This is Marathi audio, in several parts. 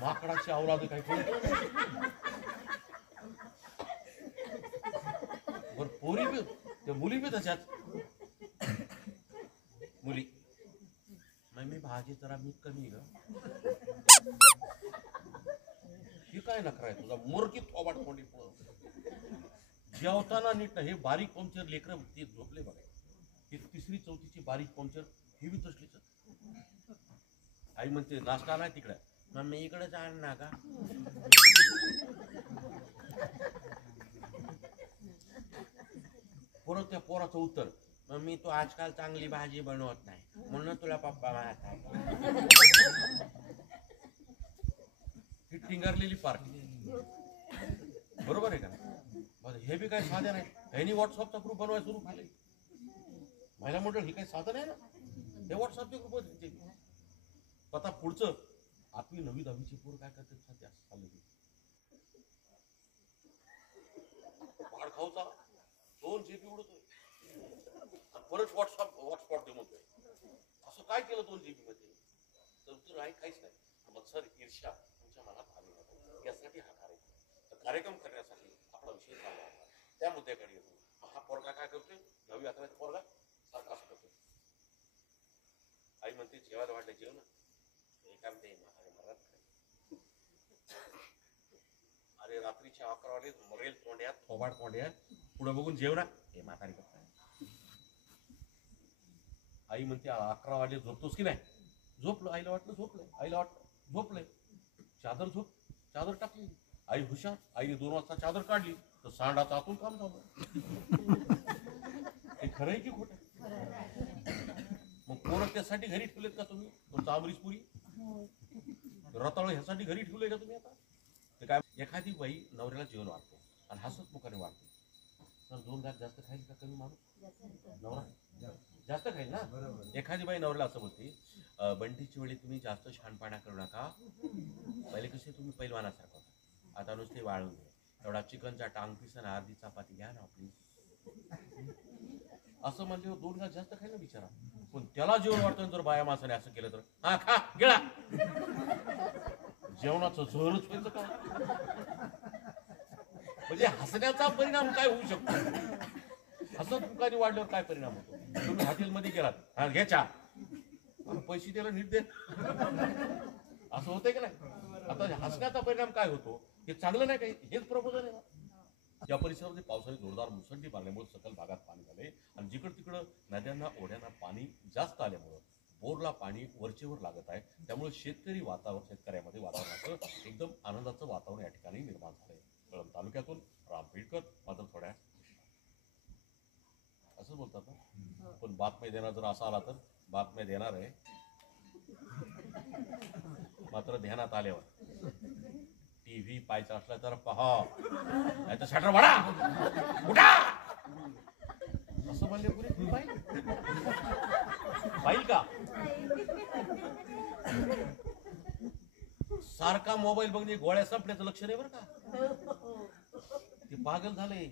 माकडाची अवलाद काय बर पोरी बी त्या मुली बी तशाच मुली मी भाजी जरा मीठ कमी ग ही काय नखरा आहे तुझा मोरकी थोबाड कोंडी जेवताना नीट हे बारीक पंक्चर लेकर ते झोपले बघा ही तिसरी चौथीची बारीक पंक्चर ही बी तसलीच आई म्हणते नाश्ता नाही तिकडे मग मी इकडेच आण ना का परत त्या पोराचं उत्तर मम्मी तू आजकाल चांगली भाजी बनवत नाही म्हणून तुला पप्पा मारतात ही टिंगारलेली पार्टी बरोबर आहे का हे बी काही साधन आहे ह्यांनी व्हॉट्सअपचा ग्रुप बनवायला सुरू केले महिला मंडळ हे काही साधन आहे ना हे व्हॉट्सअपचे ग्रुप होते आता पुढचं आपली 9वी 10वीची पोर काय करते सध्या चालू भाड खाऊचा 2 GB उडतोय परत हॉटस्पॉट दे म्हणतोय असं काय केलं 2 GB मध्ये तर उत्तर आहे काहीच नाही मग सर ईर्ष्या तुमच्या मनात आली नाही यासाठी हा कार्यक्रम करण्यासाठी आपला विषय चालला होता त्या मुद्द्याकडे येतो हा पोरगा काय करतोय 9वी 11वीचा पोरगा सारखा असं करतोय आई म्हणते जेवायला वाटलं जेव ना काम ते अरे रात्रीच्या 11 वाजले मरेल तोंड्यात थोबाड तोंड्यात पुढे बघून जेव ना हे म्हातारी करताय आई म्हणते 11 वाजले झोपतोस की नाही झोपलो आईला वाटलं झोपलंय आईला वाटलं झोपलंय चादर टाकली आई हुशार आईने 2 वाजता चादर काढली तर सांडाचं आतून काम झालं हे खरं आहे की खोटं मग पोरं त्यासाठी घरी ठेवलेत का तुम्ही तुमचा अमरीशपुरी रताळ ह्यासाठी घरी ठेवलंय का तुम्ही आता ते काय एखादी बाई नवऱ्याला जेवण वाढते आणि हसत मुखाने वाढते तर 2 घास जास्त खाईल का कमी माणूस नवरा जास्त खाईल ना एखादी बाई नवऱ्याला असं बोलते बंटीची वेळी तुम्ही जास्त शहाणपणा करू नका पहिले कसे तुम्ही पैलवानासारखं होता आता नुसते वाळून घ्या एवढा चिकनचा टांग पीस आणि अर्धी चपाती घ्या ना प्लीज असं म्हणजे 2 घास जास्त खाईल ना बिचारा पण त्याला जेवण वाटतं जर बाया माणसाने असं केलं तर हा खा गिळा जेवणाचं झोरच व्हायचं का म्हणजे हसण्याचा परिणाम काय होऊ शकतो हसत मुखाने वाढल्यावर काय परिणाम होतो तुम्ही हॉटेलमध्ये गेलात हा घ्या चहा पैसे द्यायला नीट दे असं होतंय की नाही आता हसण्याचा परिणाम काय होतो हे चांगलं नाही काही हेच प्रबोधन आहे ना या परिसरामध्ये पावसाळी जोरदार मुसंडी मारल्यामुळे सकल भागात पाणी झाले आणि जिकडं तिकडं नद्यांना ओढ्यांना पाणी जास्त आल्यामुळं बोरला पाणी वरचेवर लागत आहे त्यामुळे शेतकऱ्यामध्ये वातावरणाचं एकदम आनंदाचं वातावरण या ठिकाणी निर्माण झालंय कळंब तालुक्यातून राम बीडकर मात्र थोड्या असंच बोलतात ना पण बातम्या देणार जर असा आला तर बातम्या देणार आहे मात्र ध्यानात आल्यावर टीव्ही पाहायचा असला तर पहा नाही तर शटर वाढा उठा असं म्हणले पुढे पाहिल का सारखा मोबाईल बघणे गोळ्या संपण्याचं लक्ष नाही बरं का ते पागल झाले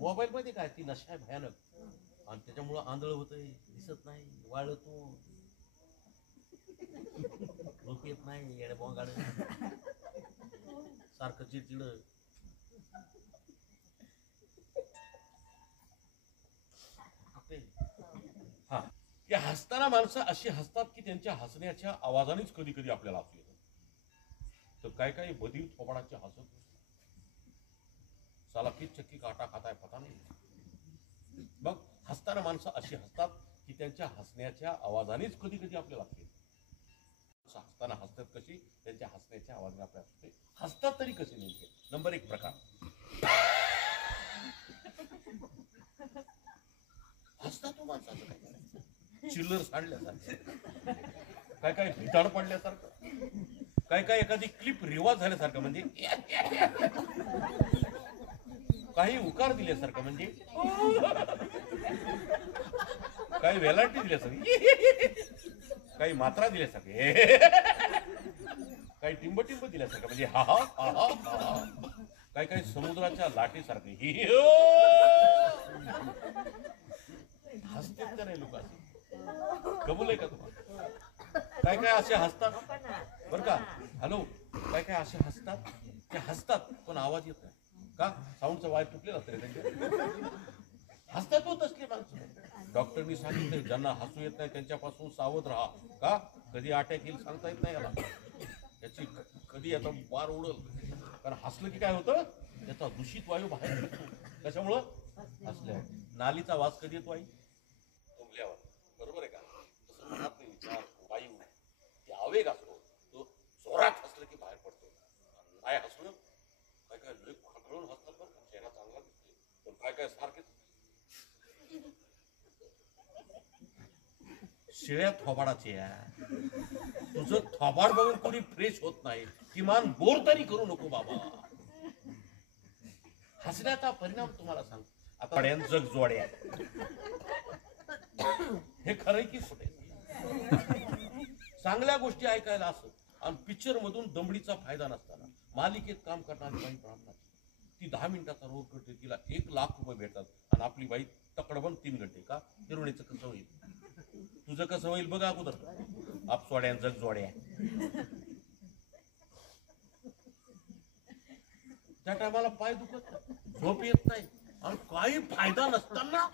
मोबाईल मध्ये काय ती नशा आहे भयानक आणि त्याच्यामुळं आंधळ होतंय दिसत नाही वाळतो झोप येत नाही येडे बोंगाड सारखं चिडचिड हा या हसताना माणसं अशी हसतात की त्यांच्या हसण्याच्या आवाजानेच कधी कधी आपल्याला हसू येतं तर काय काय बधीर थोबाडाचे हसत साला किती चक्की काटा खाताय पता नाही मग हसताना माणसं अशी हसतात की त्यांच्या हसण्याच्या आवाजानेच कधी कधी आपल्याला हसू येतं हसताना हसतात कशी त्यांच्या हसण्याच्या आवाजाने आपल्याला हसते हसतात तरी कसे नेमके नंबर 1 प्रकार हसतात तो माणसाचं काय चिल्लर सांडल्यासारखं काय काय भिताड पडल्यासारखं काय काय एखादी क्लिप रिवाज झाल्यासारखं म्हणजे काही उकार दिल्यासारखं म्हणजे काही वेलांटी दिल्यासारखी काही मात्रा दिल्यासारखे काही टिंब दिल्यासारखं म्हणजे हा हा हा हा काही काही समुद्राच्या लाटेसारखे हसतात का नाही लोक कबूल आहे का तुम्हाला? काय काय असे हसतात बरं का? हॅलो, काय काय असे हसतात, ते हसतात पण आवाज येत नाही का? साऊंडचा वायर तुटलेला असतं रे त्यांच्या. हसतात होत असले माणसं. डॉक्टरनी सांगितलं ज्यांना हसू येत नाही त्यांच्यापासून सावध राहा. का? कधी अटॅक येईल सांगता येत नाही याला. त्याची कधी आता वार उडल. कारण हसलं की काय होतं, त्याचा दूषित वायू बाहेर निघतो. कशामुळं? हसल्यावर. नालीचा वास कधी येतो आई? तुंबल्यावर. बरोबर आहे का? तसं मनात नाही विचार, वायू, ते आवेग असतो, तो जोरात हसलं की बाहेर पडतो. नाही हसलं, काय काय लय खळखळून हसतात बरं का, चेहरा चांगला दिसतो, पण काय काय सारखे शिळ्या थोबाडाचे आहे. तुझं थोबाड बघून कोणी फ्रेश होत नाही. किमान बोर तरी करू नको बाबा. हसण्याचा परिणाम तुम्हाला सांग. आता जग जोड्या, हे खरंय की खोटे? चांगल्या गोष्टी ऐकायला असं, आणि पिक्चर मधून दमडीचा फायदा नसताना मालिकेत काम करणारी बाई ब्राह्मणाची, ती 10 मिनिटाचा रोग करते, तिला 1,00,000 रुपये भेटतात, आणि आपली बाई तकडबन 3 घंटे. का? हिरोणीचं कसं होईल? तुझं कसं होईल बघा अगोदर. आपसोड्या जग जोड्या. त्या टायमाला पाय दुखत, झोप येत नाही, आणि काही फायदा नसताना